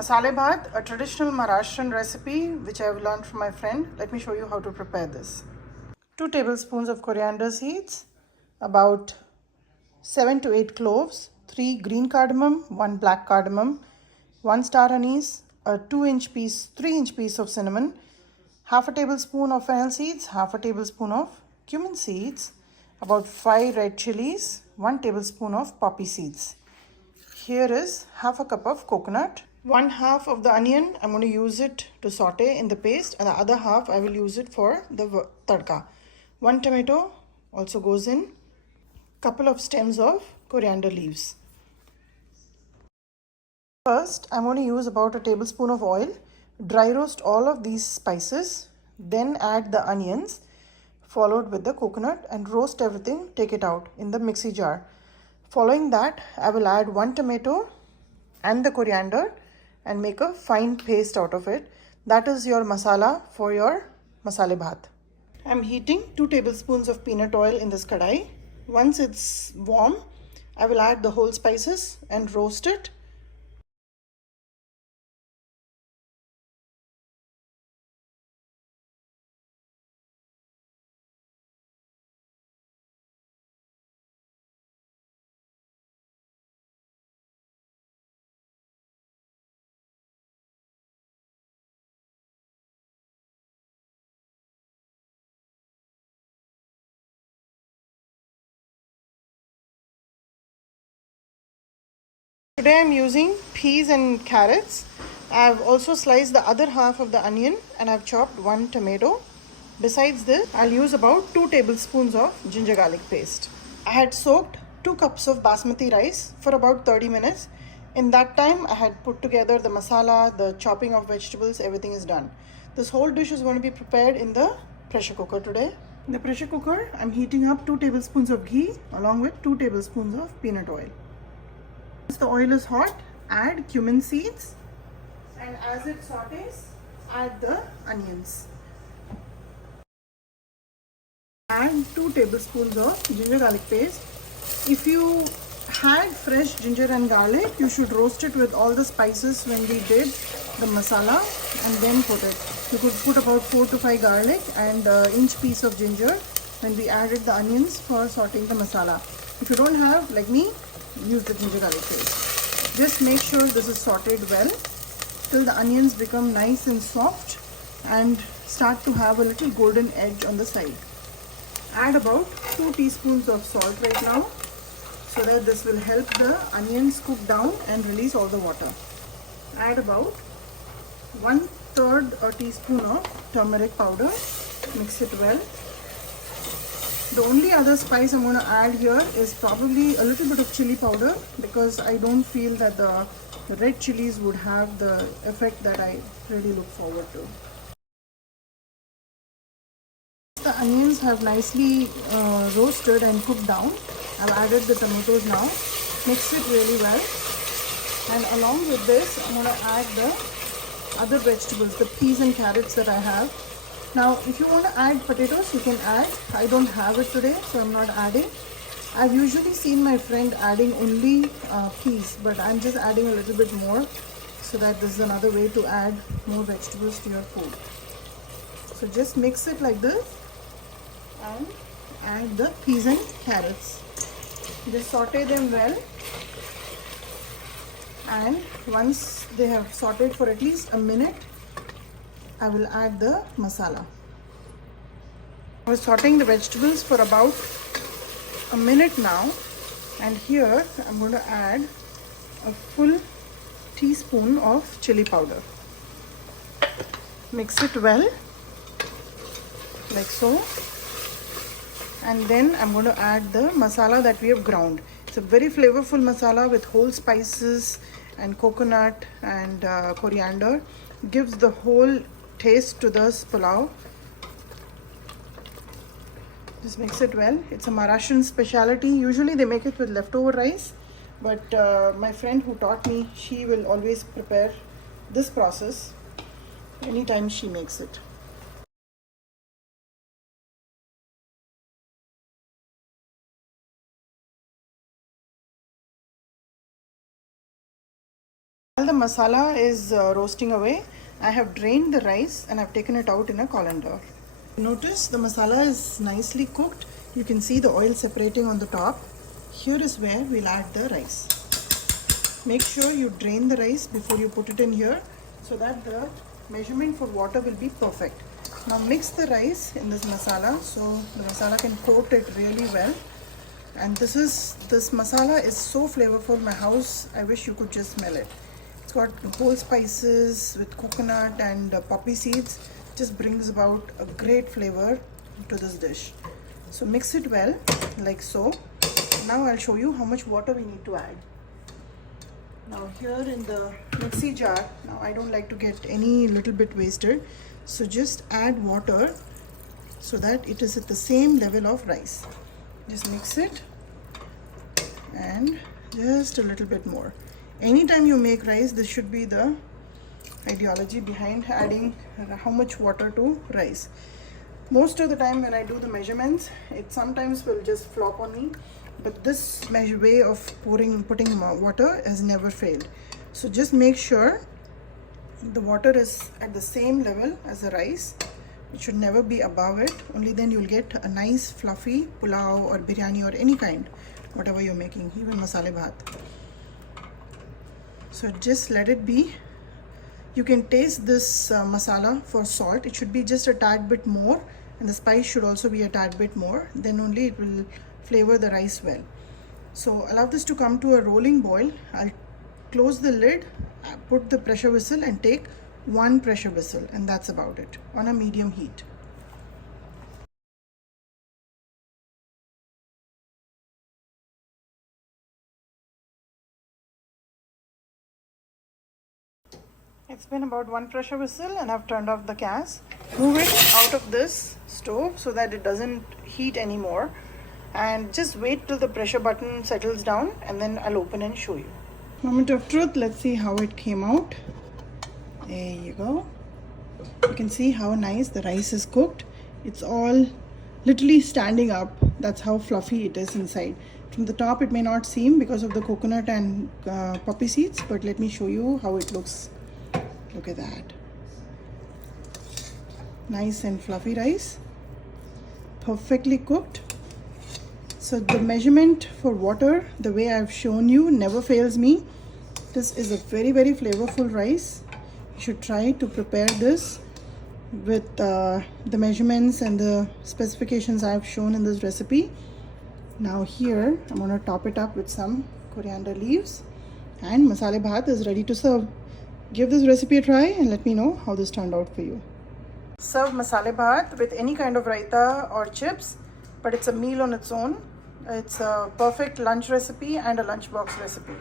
Masale Bhat, a traditional Maharashtrian recipe which I have learned from my friend. Let me show you how to prepare this. 2 tablespoons of coriander seeds, about 7 to 8 cloves, 3 green cardamom, 1 black cardamom, 1 star anise, a 3-inch piece of cinnamon, half a tablespoon of fennel seeds, half a tablespoon of cumin seeds, about 5 red chilies, 1 tablespoon of poppy seeds. Here is half a cup of coconut. 1/2 of the onion, I'm going to use it to saute in the paste, and the other half I will use it for the tadka. 1 tomato also goes in. Couple of stems of coriander leaves. First, I'm going to use about a tablespoon of oil. Dry roast all of these spices. Then add the onions, followed with the coconut, and roast everything. Take it out in the mixie jar. Following that, I will add 1 tomato and the coriander and make a fine paste out of it. That is your masala for your masale bhat. I'm heating 2 tablespoons of peanut oil in this kadai. Once it's warm, I will add the whole spices and roast it. Today I'm using peas and carrots. I've also sliced the other half of the onion and I've chopped 1 tomato. Besides this, I'll use about 2 tablespoons of ginger garlic paste. I had soaked 2 cups of basmati rice for about 30 minutes. In that time, I had put together the masala, the chopping of vegetables, everything is done. This whole dish is going to be prepared in the pressure cooker today. In the pressure cooker, I'm heating up 2 tablespoons of ghee along with 2 tablespoons of peanut oil. Once the oil is hot, add cumin seeds, and as it sautés, add the onions. Add 2 tablespoons of ginger garlic paste. If you had fresh ginger and garlic, you should roast it with all the spices when we did the masala and then put it. You could put about 4 to 5 garlic and an inch piece of ginger when we added the onions for sauteing the masala. If you don't have, like me, use the ginger garlic paste. Just make sure this is sauteed well till the onions become nice and soft and start to have a little golden edge on the side. Add about 2 teaspoons of salt right now so that this will help the onions cook down and release all the water. Add about 1/3 a teaspoon of turmeric powder. Mix it well. The only other spice I'm going to add here is probably a little bit of chili powder because I don't feel that the red chilies would have the effect that I really look forward to. The onions have nicely roasted and cooked down. I've added the tomatoes now. Mix it really well. And along with this, I'm going to add the other vegetables, the peas and carrots that I have. Now, if you want to add potatoes, you can add. I don't have it today, so I'm not adding. I've usually seen my friend adding only peas, but I'm just adding a little bit more so that this is another way to add more vegetables to your food. So just mix it like this and add the peas and carrots. Just saute them well, and once they have sauteed for at least a minute, I will add the masala. I was sauteing the vegetables for about a minute now, and here I'm going to add a full teaspoon of chili powder. Mix it well, like so. And then I'm going to add the masala that we have ground. It's a very flavorful masala with whole spices and coconut and coriander. Gives the whole taste to this pulao. Just mix it well. It's a Maharashtrian specialty. Usually they make it with leftover rice, but my friend who taught me, she will always prepare this process anytime she makes it. While the masala is roasting away, I have drained the rice and I've taken it out in a colander. Notice the masala is nicely cooked. You can see the oil separating on the top. Here is where we'll add the rice. Make sure you drain the rice before you put it in here so that the measurement for water will be perfect. Now mix the rice in this masala so the masala can coat it really well. And this masala is so flavorful. My house, I wish you could just smell it. It's got whole spices with coconut and poppy seeds. Just brings about a great flavor to this dish. So mix it well like so. Now I'll show you how much water we need to add. Now here in the mixie jar, now I don't like to get any little bit wasted, so just add water so that it is at the same level of rice. Just mix it and just a little bit more. Anytime you make rice, this should be the ideology behind adding how much water to rice. Most of the time when I do the measurements, it sometimes will just flop on me, but this way of putting water has never failed. So just make sure the water is at the same level as the rice. It should never be above it. Only then you'll get a nice fluffy pulao or biryani or any kind, whatever you're making, even masale bhat. So just let it be. You can taste this masala for salt. It should be just a tad bit more, and the spice should also be a tad bit more. Then only it will flavor the rice well. So allow this to come to a rolling boil. I'll close the lid, put the pressure whistle and take one pressure whistle, and that's about it on a medium heat. It's been about one pressure whistle and I've turned off the gas. Move it out of this stove so that it doesn't heat anymore, and just wait till the pressure button settles down and then I'll open and show you. Moment of truth, let's see how it came out. There you go. You can see how nice the rice is cooked. It's all literally standing up. That's how fluffy it is inside. From the top it may not seem because of the coconut and poppy seeds, but let me show you how it looks. Look at that. Nice and fluffy rice. Perfectly cooked. So the measurement for water, the way I've shown you, never fails me. This is a very, very flavorful rice. You should try to prepare this with the measurements and the specifications I've shown in this recipe. Now here, I'm going to top it up with some coriander leaves, and masale bhat is ready to serve. Give this recipe a try and let me know how this turned out for you. Serve masale bhat with any kind of raita or chips, but it's a meal on its own. It's a perfect lunch recipe and a lunchbox recipe.